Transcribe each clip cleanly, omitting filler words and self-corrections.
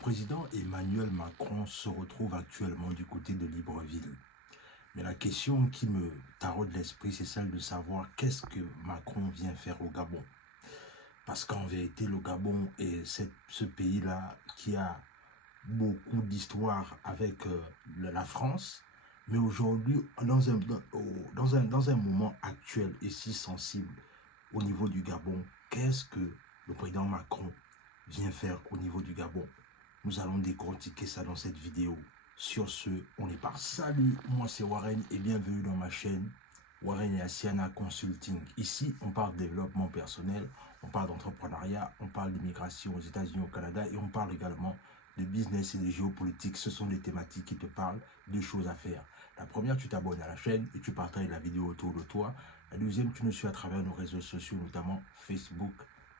président Emmanuel Macron se retrouve actuellement du côté de Libreville. Mais la question qui me taraude l'esprit, c'est celle de savoir qu'est-ce que Macron vient faire au Gabon. Parce qu'en vérité, le Gabon est ce pays-là qui a beaucoup d'histoire avec la France. Mais aujourd'hui, dans un moment actuel et si sensible au niveau du Gabon, qu'est-ce que le président Macron vient faire au niveau du Gabon? Nous allons décortiquer ça dans cette vidéo. Sur ce, on est parti. Salut, moi c'est Warren et bienvenue dans ma chaîne Warren et Asiana Consulting. Ici, on parle de développement personnel, on parle d'entrepreneuriat, on parle d'immigration aux États-Unis, au Canada et on parle également de business et de géopolitique. Ce sont des thématiques qui te parlent de choses à faire. La première, tu t'abonnes à la chaîne et tu partages la vidéo autour de toi. La deuxième, tu nous suis à travers nos réseaux sociaux, notamment Facebook,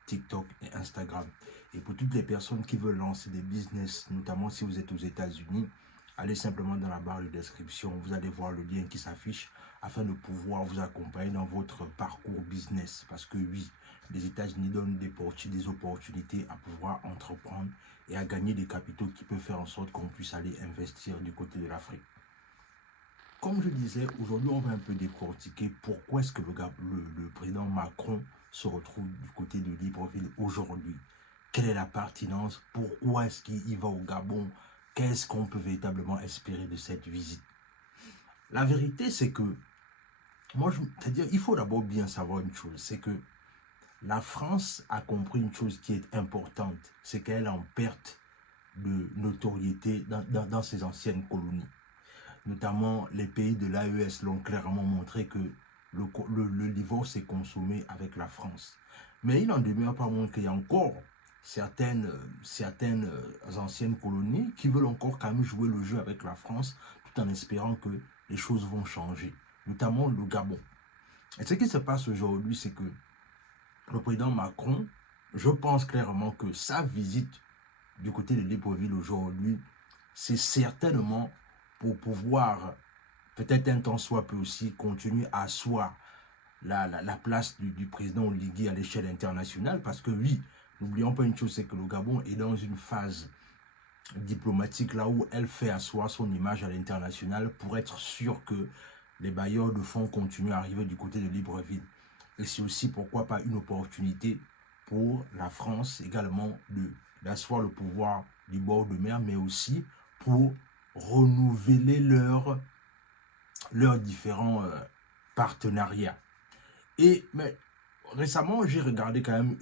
TikTok et Instagram. Et pour toutes les personnes qui veulent lancer des business, notamment si vous êtes aux États-Unis, allez simplement dans la barre de description, vous allez voir le lien qui s'affiche afin de pouvoir vous accompagner dans votre parcours business. Parce que oui, les États-Unis donnent des opportunités à pouvoir entreprendre et à gagner des capitaux qui peuvent faire en sorte qu'on puisse aller investir du côté de l'Afrique. Comme je disais, aujourd'hui, on va un peu décortiquer pourquoi est-ce que le président Macron se retrouve du côté de Libreville aujourd'hui. Quelle est la pertinence? Pourquoi est-ce qu'il va au Gabon? Qu'est-ce qu'on peut véritablement espérer de cette visite? La vérité, c'est que, c'est-à-dire, il faut d'abord bien savoir une chose, c'est que la France a compris une chose qui est importante, c'est qu'elle est en perte de notoriété dans ses anciennes colonies. Notamment, les pays de l'AES l'ont clairement montré que le divorce est consommé avec la France. Mais il n'en demeure pas moins qu'il y a encore certaines anciennes colonies qui veulent encore quand même jouer le jeu avec la France tout en espérant que les choses vont changer, notamment le Gabon. Et ce qui se passe aujourd'hui, c'est que le président Macron, je pense clairement que sa visite du côté de Libreville aujourd'hui, c'est certainement pour pouvoir, peut-être un temps soit peu aussi, continuer à asseoir la place du président Oligui à l'échelle internationale. Parce que oui, n'oublions pas une chose, c'est que le Gabon est dans une phase diplomatique là où elle fait asseoir son image à l'international pour être sûr que les bailleurs de fonds continuent à arriver du côté de Libreville. Et c'est aussi, pourquoi pas, une opportunité pour la France également d'asseoir le pouvoir du bord de mer, mais aussi pour renouveler leurs différents partenariats. Mais récemment, j'ai regardé quand même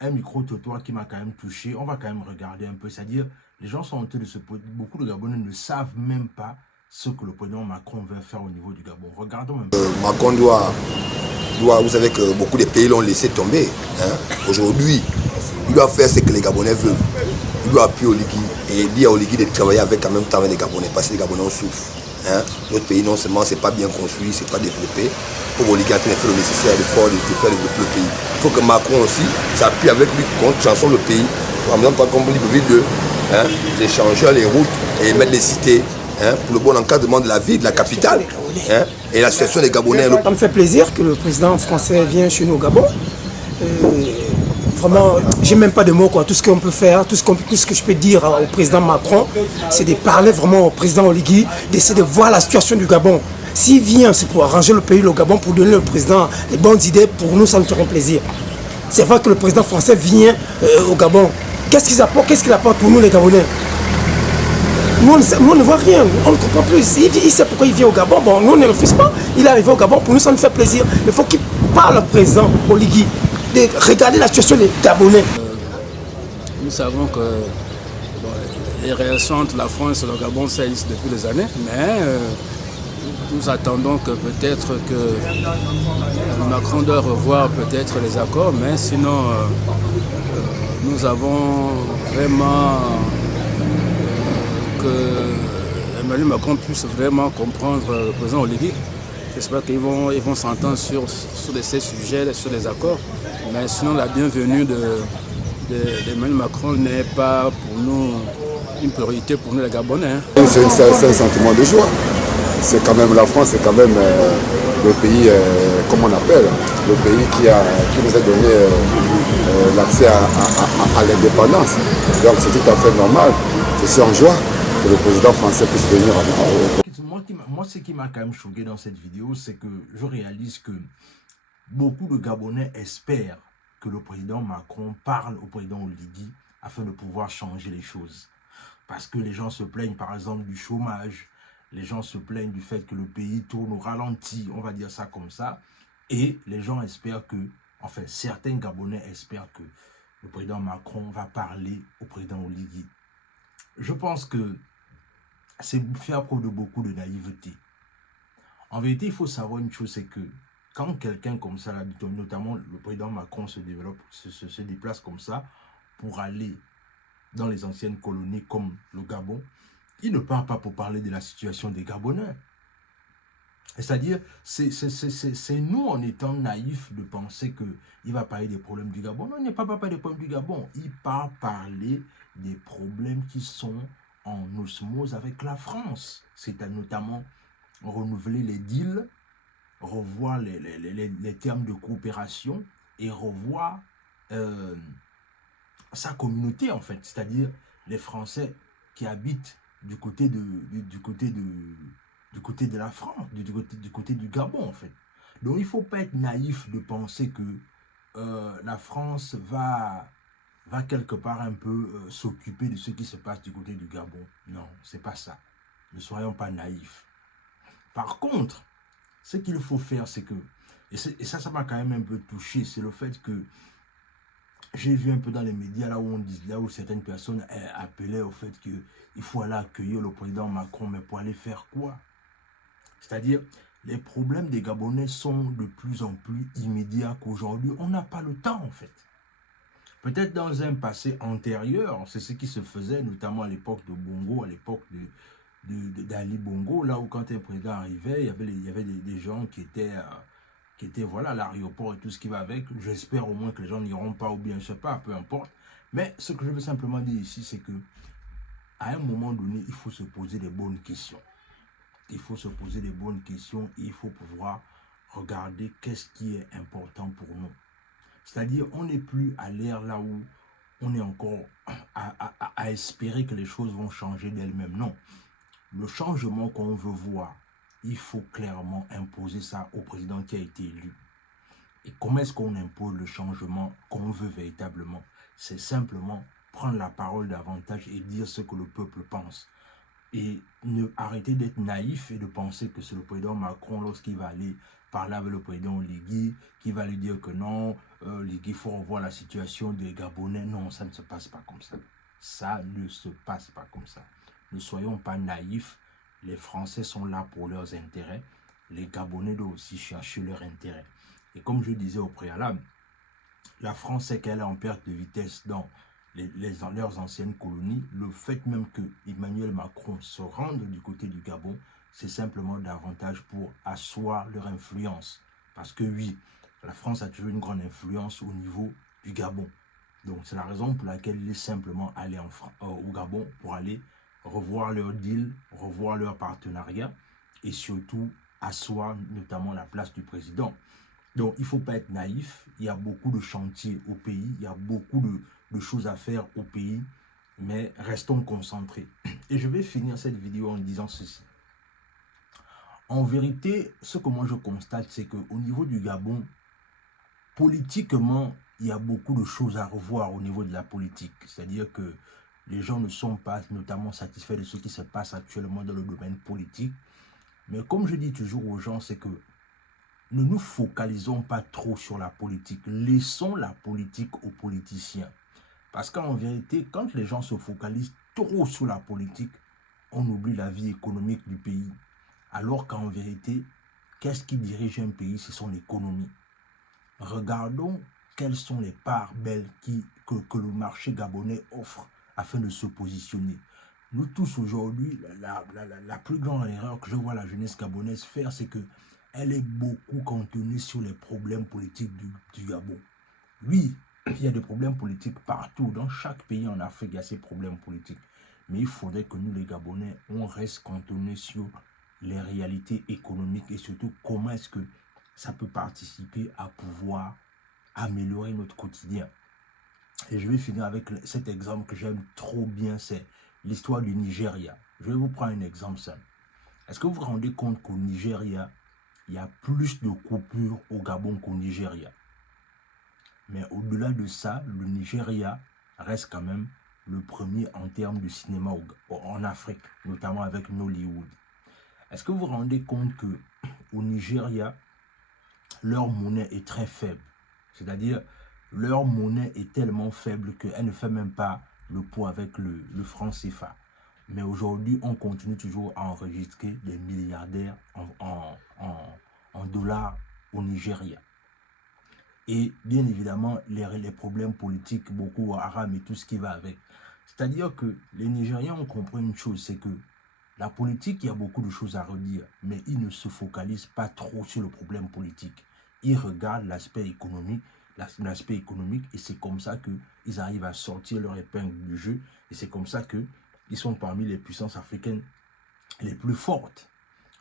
un micro-trottoir qui m'a quand même touché. On va quand même regarder un peu, c'est-à-dire, les gens sont en train de se poser, beaucoup de Gabonais ne savent même pas ce que le président Macron veut faire au niveau du Gabon. Regardons un peu. Macron vous savez que beaucoup de pays l'ont laissé tomber. Hein. Aujourd'hui, il doit faire ce que les Gabonais veulent. Il doit appuyer Oligui et dire à Oligui de travailler en même temps avec les Gabonais, parce que les Gabonais en souffrent. Hein. Notre pays, non seulement, c'est pas bien construit, c'est pas développé. Pour Oligui, il fait le nécessaire d'effort de faire développer le pays. Il faut que Macron aussi s'appuie avec lui contre transforme le pays. Par exemple, comme Libreville d'échanger les routes et mettre les cités pour le bon encadrement de la ville, de la capitale. Et la situation des Gabonais. Ça me fait plaisir que le président français vienne chez nous au Gabon. Vraiment, j'ai même pas de mots, quoi. Tout ce qu'on peut faire, tout ce que je peux dire au président Macron, c'est de parler vraiment au président Oligui, d'essayer de voir la situation du Gabon. S'il vient, c'est pour arranger le pays, le Gabon, pour donner au président les bonnes idées, pour nous, ça nous ferait plaisir. C'est vrai que le président français vient au Gabon. Qu'est-ce qu'il apporte pour nous, les Gabonais? Nous, on ne voit rien, on ne comprend plus. Il sait pourquoi il vient au Gabon. Bon, nous, on ne refuse pas. Il est arrivé au Gabon, pour nous, ça nous fait plaisir. Il faut qu'il parle au président Oligui, de regarder la situation des Gabonais. Nous savons que les relations entre la France et le Gabon s'agissent depuis des années, mais nous attendons que peut-être que Macron doit revoir peut-être les accords, mais sinon nous avons vraiment que Emmanuel Macron puisse vraiment comprendre le président Oligui. J'espère qu'ils vont s'entendre sur ces sujets, sur les accords. Mais sinon, la bienvenue d'Emmanuel Macron n'est pas pour nous une priorité pour nous les Gabonais. C'est un sentiment de joie. c'est quand même la France, c'est quand même le pays, comme on appelle, le pays qui nous a donné l'accès à l'indépendance. Donc c'est tout à fait normal. Je suis en joie que le président français puisse venir Moi, ce qui m'a quand même choqué dans cette vidéo, c'est que je réalise que beaucoup de Gabonais espèrent que le président Macron parle au président Oligui afin de pouvoir changer les choses. Parce que les gens se plaignent par exemple du chômage, les gens se plaignent du fait que le pays tourne au ralenti, on va dire ça comme ça, et les gens espèrent que, enfin certains Gabonais espèrent que le président Macron va parler au président Oligui. Je pense que c'est faire preuve de beaucoup de naïveté. En vérité, il faut savoir une chose, c'est que quand quelqu'un comme ça, notamment le président Macron se déplace comme ça pour aller dans les anciennes colonies comme le Gabon, il ne part pas pour parler de la situation des Gabonais. C'est-à-dire, c'est nous en étant naïfs de penser qu'il va parler des problèmes du Gabon. Non, il n'est pas parler des problèmes du Gabon. Il part parler des problèmes qui sont en osmose avec la France. C'est notamment renouveler les deals, revoir les termes de coopération et revoir sa communauté en fait. C'est-à-dire les Français qui habitent du côté de la France, du côté du Gabon en fait. Donc il ne faut pas être naïf de penser que la France va quelque part un peu s'occuper de ce qui se passe du côté du Gabon. Non, c'est pas ça. Ne soyons pas naïfs. Par contre, ce qu'il faut faire, c'est que, et ça m'a quand même un peu touché, c'est le fait que j'ai vu un peu dans les médias là où certaines personnes appelaient au fait qu'il faut aller accueillir le président Macron, mais pour aller faire quoi? C'est-à-dire, les problèmes des Gabonais sont de plus en plus immédiats qu'aujourd'hui. On n'a pas le temps en fait. Peut-être dans un passé antérieur, c'est ce qui se faisait, notamment à l'époque de Bongo, à l'époque d'Ali Bongo, là où quand un président arrivait, il y avait des gens qui étaient voilà, à l'aéroport et tout ce qui va avec. J'espère au moins que les gens n'iront pas, ou bien je sais pas, peu importe. Mais ce que je veux simplement dire ici, c'est que à un moment donné, il faut se poser des bonnes questions. Il faut se poser des bonnes questions et il faut pouvoir regarder qu'est-ce qui est important pour nous. C'est-à-dire, on n'est plus à l'ère là où on est encore à espérer que les choses vont changer d'elles-mêmes. Non. Le changement qu'on veut voir, il faut clairement imposer ça au président qui a été élu. Et comment est-ce qu'on impose le changement qu'on veut véritablement? C'est simplement prendre la parole davantage et dire ce que le peuple pense. Et arrêter d'être naïf et de penser que c'est le président Macron, lorsqu'il va aller parler avec le président Oligui, qui va lui dire que non, Oligui, il faut revoir la situation des Gabonais. Non, ça ne se passe pas comme ça. Ça ne se passe pas comme ça. Ne soyons pas naïfs. Les Français sont là pour leurs intérêts. Les Gabonais doivent aussi chercher leur intérêt. Et comme je disais au préalable, la France sait qu'elle est en perte de vitesse dans leurs anciennes colonies. Le fait même que Emmanuel Macron se rende du côté du Gabon, c'est simplement davantage pour asseoir leur influence. Parce que oui, la France a toujours une grande influence au niveau du Gabon. Donc c'est la raison pour laquelle il est simplement allé au Gabon pour aller revoir leur deal, revoir leur partenariat et surtout asseoir notamment la place du président. Donc il ne faut pas être naïf, il y a beaucoup de chantiers au pays, il y a beaucoup de choses à faire au pays, mais restons concentrés. Et je vais finir cette vidéo en disant ceci. En vérité, ce que moi je constate, c'est qu'au niveau du Gabon, politiquement, il y a beaucoup de choses à revoir au niveau de la politique. C'est-à-dire que les gens ne sont pas notamment satisfaits de ce qui se passe actuellement dans le domaine politique. Mais comme je dis toujours aux gens, c'est que ne nous focalisons pas trop sur la politique. Laissons la politique aux politiciens. Parce qu'en vérité, quand les gens se focalisent trop sur la politique, on oublie la vie économique du pays. Alors qu'en vérité, qu'est-ce qui dirige un pays? Ce sont l'économie. Regardons quelles sont les parts belles que le marché gabonais offre afin de se positionner. Nous tous aujourd'hui, la plus grande erreur que je vois la jeunesse gabonaise faire, c'est qu'elle est beaucoup contenue sur les problèmes politiques du Gabon. Oui, il y a des problèmes politiques partout. Dans chaque pays en Afrique, il y a ces problèmes politiques. Mais il faudrait que nous, les Gabonais, on reste cantonnés sur les réalités économiques et surtout comment est-ce que ça peut participer à pouvoir améliorer notre quotidien. Et je vais finir avec cet exemple que j'aime trop bien, c'est l'histoire du Nigeria. Je vais vous prendre un exemple simple. Est-ce que vous vous rendez compte qu'au Nigeria, il y a plus de coupures au Gabon qu'au Nigeria? Mais au-delà de ça, le Nigeria reste quand même le premier en termes de cinéma en Afrique, notamment avec Nollywood. Est-ce que vous vous rendez compte que au Nigeria, leur monnaie est très faible? C'est-à-dire, leur monnaie est tellement faible qu'elle ne fait même pas le poids avec le franc CFA. Mais aujourd'hui, on continue toujours à enregistrer des milliardaires en dollars au Nigeria. Et bien évidemment, les problèmes politiques, beaucoup arabes et tout ce qui va avec. C'est-à-dire que les Nigériens ont compris une chose, c'est que la politique, il y a beaucoup de choses à redire, mais ils ne se focalisent pas trop sur le problème politique. Ils regardent l'aspect économique, et c'est comme ça qu'ils arrivent à sortir leur épingle du jeu, et c'est comme ça qu'ils sont parmi les puissances africaines les plus fortes.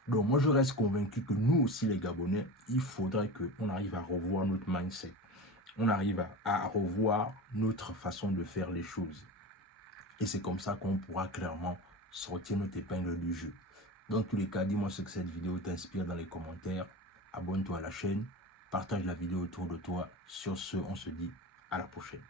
Donc moi je reste convaincu que nous aussi les Gabonais, il faudrait qu'on arrive à revoir notre mindset. On arrive à revoir notre façon de faire les choses. Et c'est comme ça qu'on pourra clairement sortir notre épingle du jeu. Dans tous les cas, dis-moi ce que cette vidéo t'inspire dans les commentaires. Abonne-toi à la chaîne, partage la vidéo autour de toi. Sur ce, on se dit à la prochaine.